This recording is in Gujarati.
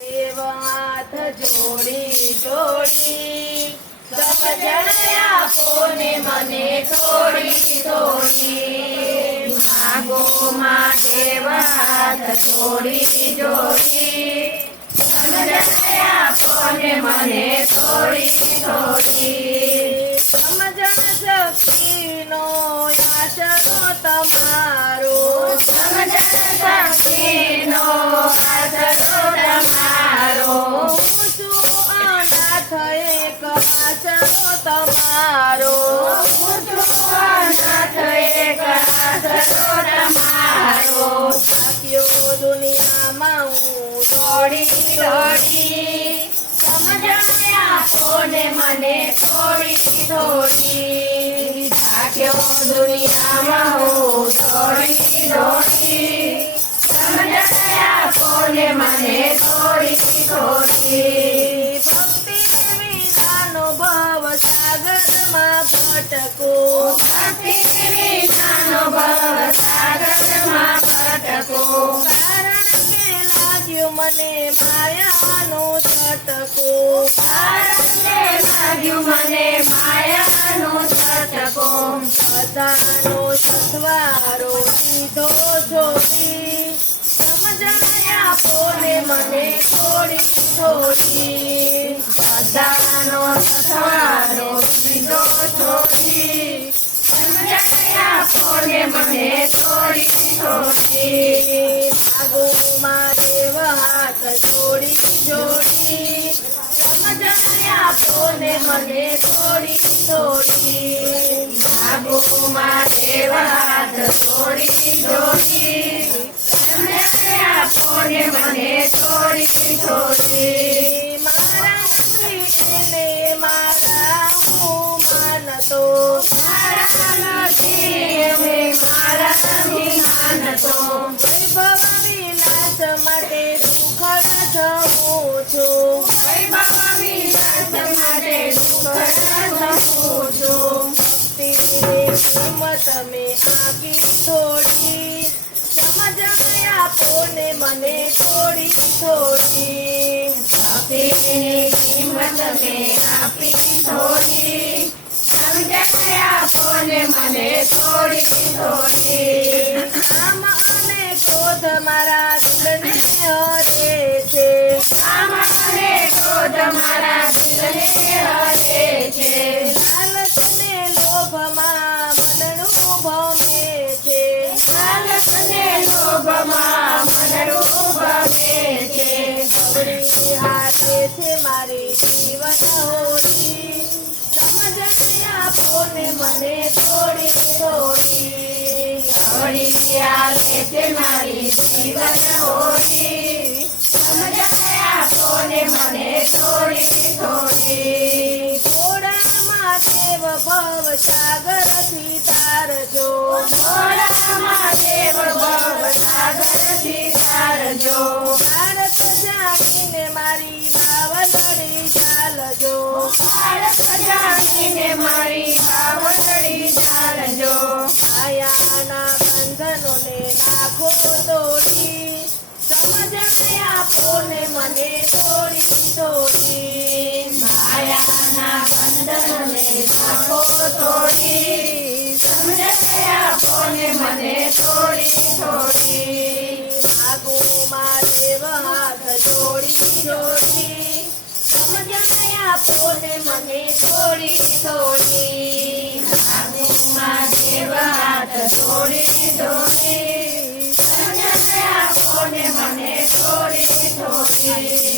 દેવ હાથ જોડી જોડી સમજણ આપો ને મને થોડી થોડી માગો માં દેવ હાથ જોડી જોડી સમજણ આપો ને મને થોડી થોડી સમજણ શક્તિનો આશરો તમારો સમજણ શક્તિનો આશરો તમારો હું છું અનાથ એક આશરો તમારો હું છું અનાથ એક આશરો તમારો આખ્યો દુનિયામાં હું દોડી દોડી સમજણ આપો ને મને થોડી થોડી આખ્યો દુનિયામાં હું દોડી દોડી સમજણ આપો ને મને થોડી થોડી ભક્તિ વિનાનો ભવ સાગરમાં ભટકો ભક્તિ વિનાનો ભવ સાગરમાં ભટકો કારણ કે લાગ્યું મને માયાનો ચટકો કારણ કે લાગ્યું મને માયાનો ચટકો બધાનો સથવારો લીધો છોડી સમજણ આપો ને મને થોડી થોડી બધાનો સથવારો લીધો છોડી સમજણ આપો ને મને થોડી થોડી માગો માં દેવ હાથ જોડી જોડી સમજણ આપો ને મને થોડી થોડી માગો માં દેવ હાથ જોડી જોડી સમજણ આપો ને મને થોડી થોડી મારા નથી એને મારા હું માનતો મારા નથી એને મારા નથી માનતો વૈભવ વિલાસ માટે દુઃખડ થવું છું વૈભવ વિલાસ માટે દુઃખડ થવું છું ભક્તિની કિંમત મેં આપી થોડી સમજણ આપો ને મને થોડી થોડી ભક્તિની કિંમત મેં આપી થોડી સમજણ આપો ને મને થોડી થોડી કામ અને ક્રોધ મારા દિલને હરે છે કામ અને ક્રોધ મારા દિલને હરે છે લાલચ ને લોભમાં મનનું ભમે છે લાલચ ને લોભમાં મનનું ભમે છે અવળી હાથે છે મારી જીવન હોડી સમજણ આપો ને મને થોડી થોડી અવળી હાથે છે મારી જીવન હોડી સમજણ આપો ને મને થોડી થોડી થોડામાં દેવ ભવ સાગરથી તારજો થોડામાં દેવ ભવ સાગરથી તારજો ભારત જાણીને મારી બાવલડી ચાલજો ભારત જાણીને મારી બાવલડી ચાલજો માયાના બંધનોને નાખો તોડી સમજણ આપો ને મને થોડી થોડી માયાના બંધનોને નાખો તોડી સમજણ આપો ને મને થોડી થોડી માગો માં દેવ હાથ જોડી જોડી સમજણ આપો ને મને થોડી થોડી માગો માં દેવ હાથ જોડી જોડી સમજણ આપો ને મને થોડી થોડી